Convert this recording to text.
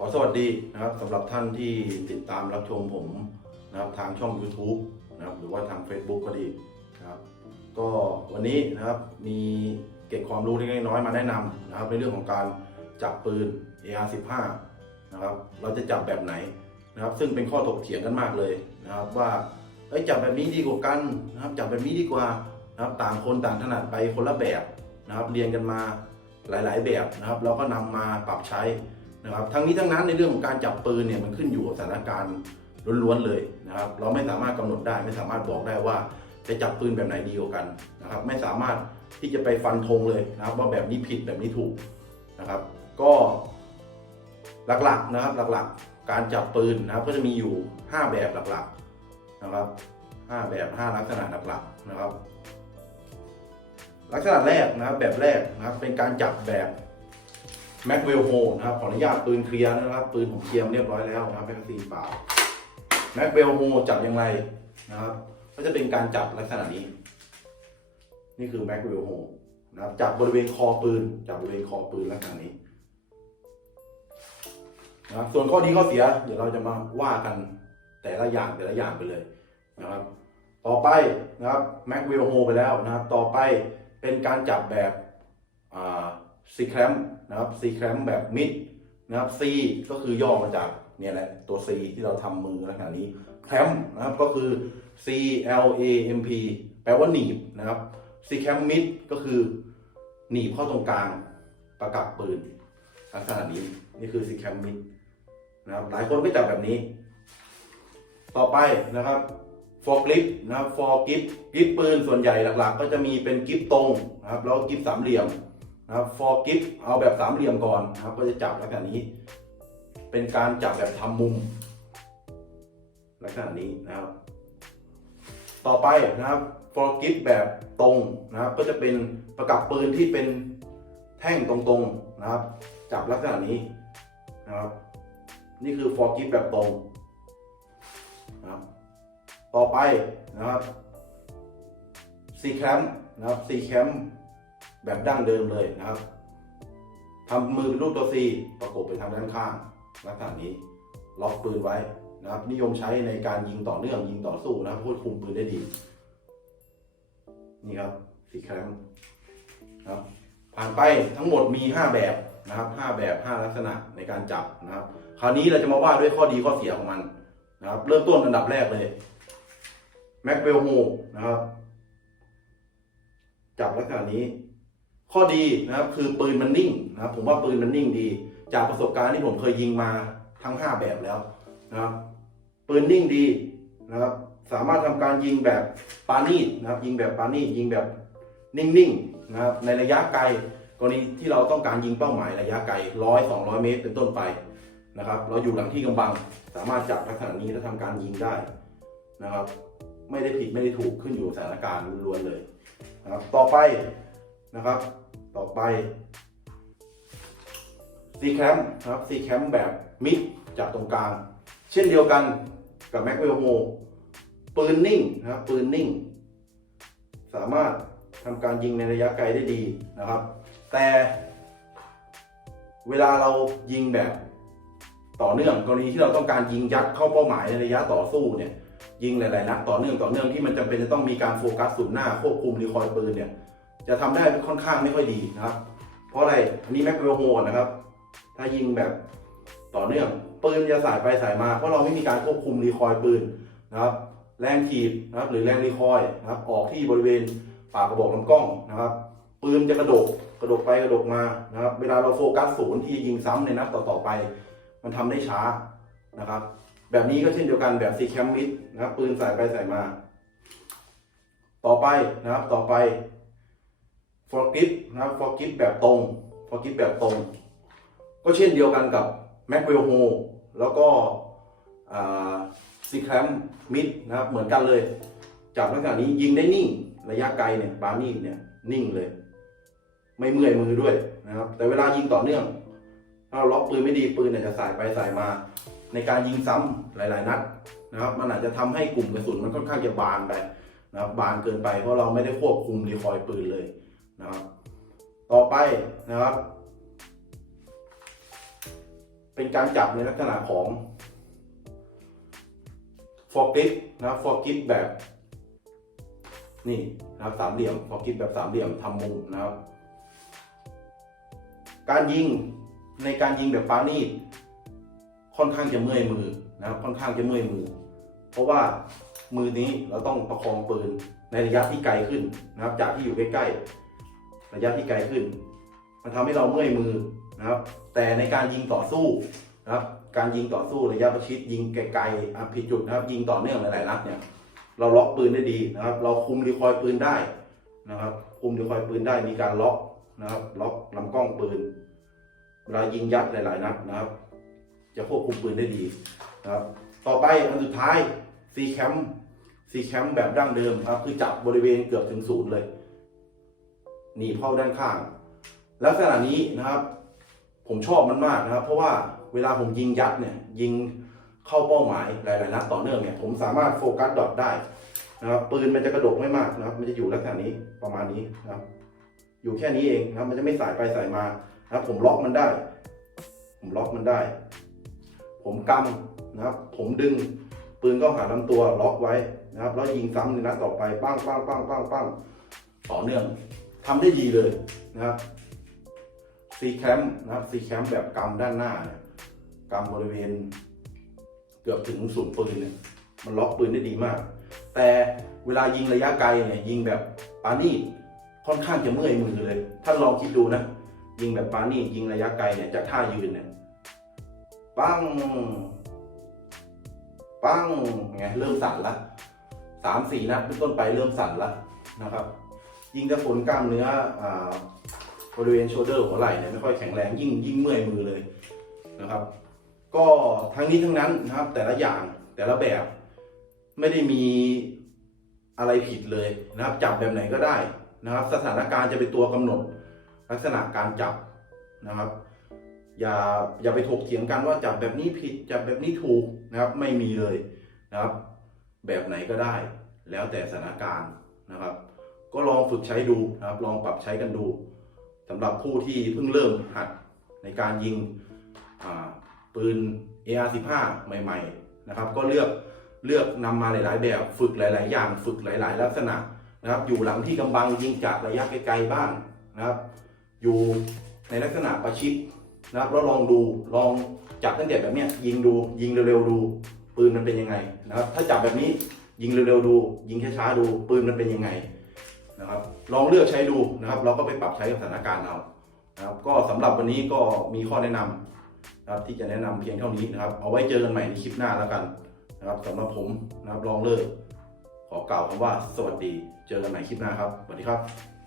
ขอสวัสดีนะครับสำหรับท่านที่ติดตามรับชมผมนะครับทางช่อง YouTube นะครับหรือว่าทาง Facebook ก็ดีนะครับก็วันนี้นะครับมีเก็บความรู้เล็กน้อยมาแนะนำนะครับในเรื่องของการจับปืน AR-15 นะครับเราจะจับแบบไหนนะครับ ซึ่งเป็นข้อถกเถียงกันมากเลยนะครับว่าเอ้จับแบบนี้ดีกว่ากันนะครับจับแบบนี้ดีกว่านะครับต่างคนต่างถนัดไปคนละแบบนะครับเรียนกันมาหลาย ๆ แบบนะครับ เราก็นำมาปรับใช้ นะครับทั้งนี้ทั้งนั้นในเรื่องของการจับปืนเนี่ยมันขึ้นอยู่กับสถานการณ์ล้วนๆเลยนะครับเราไม่สามารถกำหนดได้ไม่สามารถบอกได้ว่าจะจับปืนแบบไหนดีกว่ากันนะครับไม่สามารถที่จะไปฟันธงเลยนะครับว่าแบบนี้ผิดแบบนี้ถูกนะครับ ก็หลักๆนะครับหลักๆ การจับปืนนะครับก็จะมีอยู่ 5 แบบหลักๆนะครับ 5 แบบ 5 ลักษณะหลักๆนะครับ ลักษณะแรกนะครับแบบแรกนะครับเป็นการจับแบบ แม็กเวลโฮนะครับขออนุญาตปืนเคลียร์นะครับปืนผมเคลียร์เรียบร้อยแล้วนะครับแมกกาซีนเปล่าแม็กเวลโฮจับอย่างไรนะครับ ก็จะเป็นการจับลักษณะนี้ นี่คือแม็กเวลโฮนะครับจับบริเวณคอปืนจับบริเวณคอปืนลักษณะนี้นะครับส่วนข้อดีข้อเสียเดี๋ยวเราจะมาว่ากันแต่ละอย่างแต่ละอย่างไปเลยนะครับ ต่อไปนะครับแม็กเวลโฮไปแล้วนะครับ ต่อไปเป็นการจับแบบอ่า ซีแคมนะครับซีแคมแบบมิดนะครับ C ก็คือย่อมาจากเนี่ยแหละตัว C ที่เราทำมือลักษณะนี้แคมนะครับก็คือ C L A M P แปลว่าหนีบนะครับซีแคมมิดก็คือหนีบเข้าตรงกลางประกับปืนลักษณะนี้นี่คือซีแคมมิดนะครับหลายคนก็จับแบบนี้ ต่อไปนะครับฟอร์กลิปนะครับฟอร์กิปกิปปืนส่วนใหญ่หลัก ๆ ก็จะมีเป็นกิปตรงนะครับแล้วกิปสามเหลี่ยม นะครับ for git เอาแบบสามเหลี่ยมก่อนนะครับ ก็จะจับลักษณะนี้ เป็นการจับแบบทำมุม ลักษณะนี้นะครับ ต่อไปนะครับ for gift แบบตรงนะครับ ก็จะเป็นประกับปืนที่เป็นแท่งตรงๆนะครับ จับลักษณะนี้นะครับ นี่คือ for gift แบบตรงนะครับ ต่อไปนะครับ C clamp นะครับ C clamp แบบดั้งเดิมเลยนะครับทำมือเป็นรูปตัว C ประกบไปทางด้านข้างลักษณะนี้ล็อกปืนไว้นะครับ นิยมใช้ในการยิงต่อเนื่องยิงต่อสู้นะครับควบคุมปืนได้ดี นี่ครับสีแคมนะครับ ผ่านไปทั้งหมดมี 5 แบบนะครับ5แบบ 5 ลักษณะในการจับนะครับ คราวนี้เราจะมาว่าด้วยข้อดีข้อเสียของมันนะครับ เริ่มต้นอันดับแรกเลยแม็กเวลโฮนะครับ จับลักษณะนี้ ข้อดีนะครับคือปืนมันนิ่งนะครับผมว่าปืนมันนิ่งดี จากประสบการณ์ที่ผมเคยยิงมาทั้ง 5 แบบแล้วนะครับปืนนิ่งดีนะครับสามารถทำการยิงแบบปานีตนะครับ ยิงแบบปานีตยิงแบบนิ่งๆนะครับในระยะไกลกรณีที่เราต้องการยิงเป้าหมายระยะไกลร้อยสองร้อยเมตรเป็นต้นไปนะครับ เราอยู่หลังที่กำบัง สามารถจับลักษณะนี้แล้วทำการยิงได้นะครับ ไม่ได้ผิดไม่ได้ถูกขึ้นอยู่สถานการณ์ล้วนๆเลยนะครับ ต่อไปนะครับ ต่อไป C clamp นะครับ C clamp แบบมิดจับตรงกลาง เช่นเดียวกันกับ Mac w e l l Mo ปืนนิ่งนะครับปืนนิ่ง สามารถทำการยิงในระยะไกลได้ดีนะครับ แต่เวลาเรายิงแบบต่อเนื่องกรณีที่เราต้องการยิงยัดเข้าเป้าหมายในระยะต่อสู้เนี่ยยิงหลายๆนัดต่อเนื่องต่อเนื่องที่มันจำเป็นจะต้องมีการโฟกัสสุดหน้าควบคุมรีคอยปืนเนี่ย จะทำได้ค่อนข้างไม่ค่อยดีนะครับ เพราะอะไรอันนี้แม็กเวลโฮนะครับ ถ้ายิงแบบต่อเนื่องปืนจะสายไปสายมา เพราะเราไม่มีการควบคุมรีคอยล์ปืนนะครับ แรงถีบนะครับหรือแรงรีคอยล์นะครับ ออกที่บริเวณปากกระบอกลำกล้องนะครับปืนจะกระโดดกระโดดไปกระโดดมานะครับ เวลาเราโฟกัสศูนย์ที่จะยิงซ้ำในนัดต่อๆไป มันทำได้ช้านะครับ แบบนี้ก็เช่นเดียวกันแบบซีแคมมิดนะครับปืนสายไปสายมา ต่อไปนะครับต่อไป ฟอร์กิฟนะครับฟอร์กิฟแบบตรงฟอร์กิฟแบบตรง ก็เช่นเดียวกันกับแม็กเวลโฮแล้วก็ซีแคมมิดนะครับเหมือนกันเลยจับลักษณะนี้ยิงได้นิ่งระยะไกลเนี่ยบานี่เนี่ยนิ่งเลย ไม่เมื่อยมือด้วยนะครับ แต่เวลายิงต่อเนื่อง ถ้าเราล็อกปืนไม่ดีปืนเนี่ยจะสายไปสายมา ในการยิงซ้ำหลาย ๆ นัดนะครับ มันอาจจะทำให้กลุ่มกระสุนมันค่อนข้างจะบานไปนะครับบานเกินไปเพราะเราไม่ได้ควบคุมรีคอยปืนเลย นะครับ ต่อไปนะครับ เป็นการจับในลักษณะของฟอร์กินะครับฟอร์กิแบบ นี่นะครับสามเหลี่ยมฟอร์กิแบบสามเหลี่ยมทำมุมนะครับ การยิงในการยิงแบบปานีตค่อนข้างจะเมื่อยมือนะครับ ค่อนข้างจะเมื่อยมือ เพราะว่ามือนี้เราต้องประคองปืนในระยะที่ไกลขึ้นนะครับ จากที่อยู่ใกล้ๆ ระยะที่ไกลขึ้น มันทำให้เราเมื่อยมือนะครับ แต่ในการยิงต่อสู้นะครับ การยิงต่อสู้ระยะประชิดยิงไกลๆผิดจุดนะครับ ยิงต่อเนื่องหลายๆนัดเนี่ยเราล็อกปืนได้ดีนะครับ เราคุมรีคอยปืนได้นะครับ คุมรีคอยปืนได้มีการล็อกนะครับ ล็อกลำกล้องปืนเวลายิงยัดหลายๆนัดนะครับ จะควบคุมปืนได้ดีนะครับ ต่อไปอันสุดท้าย C cam C cam แบบดั้งเดิมครับ คือจับบริเวณเกือบถึงศูนย์เลย หนีบเข้าด้านข้าง ลักษณะนี้นะครับ ผมชอบมันมากนะครับ เพราะว่าเวลาผมยิงยัดเนี่ยยิงเข้าเป้าหมายหลายๆนัดต่อเนื่องเนี่ยผมสามารถโฟกัสดอทได้นะครับปืนมันจะกระดกไม่มากนะครับ มันจะอยู่ลักษณะนี้ประมาณนี้นะครับ อยู่แค่นี้เองนะครับ มันจะไม่สายไปสายมานะครับ ผมล็อกมันได้ ผมล็อกมันได้ ผมกำนะครับ ผมดึงปืนก็หาลำตัวล็อกไว้นะครับแล้วยิงซ้ำในนัดต่อไปปั้งปั้งปั้งปั้งปั้งต่อเนื่อง ทำได้ดีเลยนะครับซีแคมนะครับซีแคมแบบกำด้านหน้าเนี่ยกำบริเวณ เกือบถึงศูนย์ปืนเนี่ยมันล็อกปืนได้ดีมาก แต่เวลายิงระยะไกลเนี่ยยิงแบบปานี่ค่อนข้างจะเมื่อยมือเลย ท่านลองคิดดูนะ ยิงแบบปานี่ยิงระยะไกลเนี่ยจากท่ายืนเนี่ยปั้งปั้งไงเริ่มสั่นละสามสี่นัดเป็นต้นไปเริ่มสั่นละนะครับ ยิงกระสุนกล้ามเนื้ออบริเวณโชเดอร์หัวไหล่เนี่ยไม่ค่อยแข็งแรงยิ่งยิ่งเมื่อยมือเลยนะครับ ก็ทั้งนี้ทั้งนั้นนะครับแต่ละอย่างแต่ละแบบไม่ได้มีอะไรผิดเลยนะครับ จับแบบไหนก็ได้นะครับ สถานการณ์จะเป็นตัวกำหนดลักษณะการจับนะครับ อย่าอย่าไปถกเถียงกันว่าจับแบบนี้ผิดจับแบบนี้ถูกนะครับ ไม่มีเลยนะครับ แบบไหนก็ได้ แล้วแต่สถานการณ์นะครับ ก็ลองฝึกใช้ดูนะครับ ลองปรับใช้กันดูสำหรับผู้ที่เพิ่งเริ่มหัดในการยิงปืน AR15 ใหม่ ๆ นะครับ ก็เลือกเลือกนำมาหลาย ๆ แบบฝึกหลาย ๆ อย่างฝึกหลาย ๆ ลักษณะนะครับ อยู่หลังที่กำบังยิงจากระยะไกลๆบ้างนะครับ อยู่ในลักษณะประชิดนะครับแล้วลองดูลองจับตั้งแต่แบบเนี้ยยิงดูยิงเร็วๆดู ปืนมันเป็นยังไงนะครับ ถ้าจับแบบนี้ยิงเร็วๆดู ยิงช้าๆดูปืนมันเป็นยังไง นะครับ ลองเลือกใช้ดูนะครับ เราก็ไปปรับใช้กับสถานการณ์เอานะครับ ก็สำหรับวันนี้ก็มีข้อแนะนำนะครับ ที่จะแนะนำเพียงเท่านี้นะครับ เอาไว้เจอกันใหม่ในคลิปหน้าแล้วกันนะครับสำหรับผมนะครับลองเลิกขอกล่าวคำว่าสวัสดี เจอกันใหม่คลิปหน้าครับ สวัสดีครับ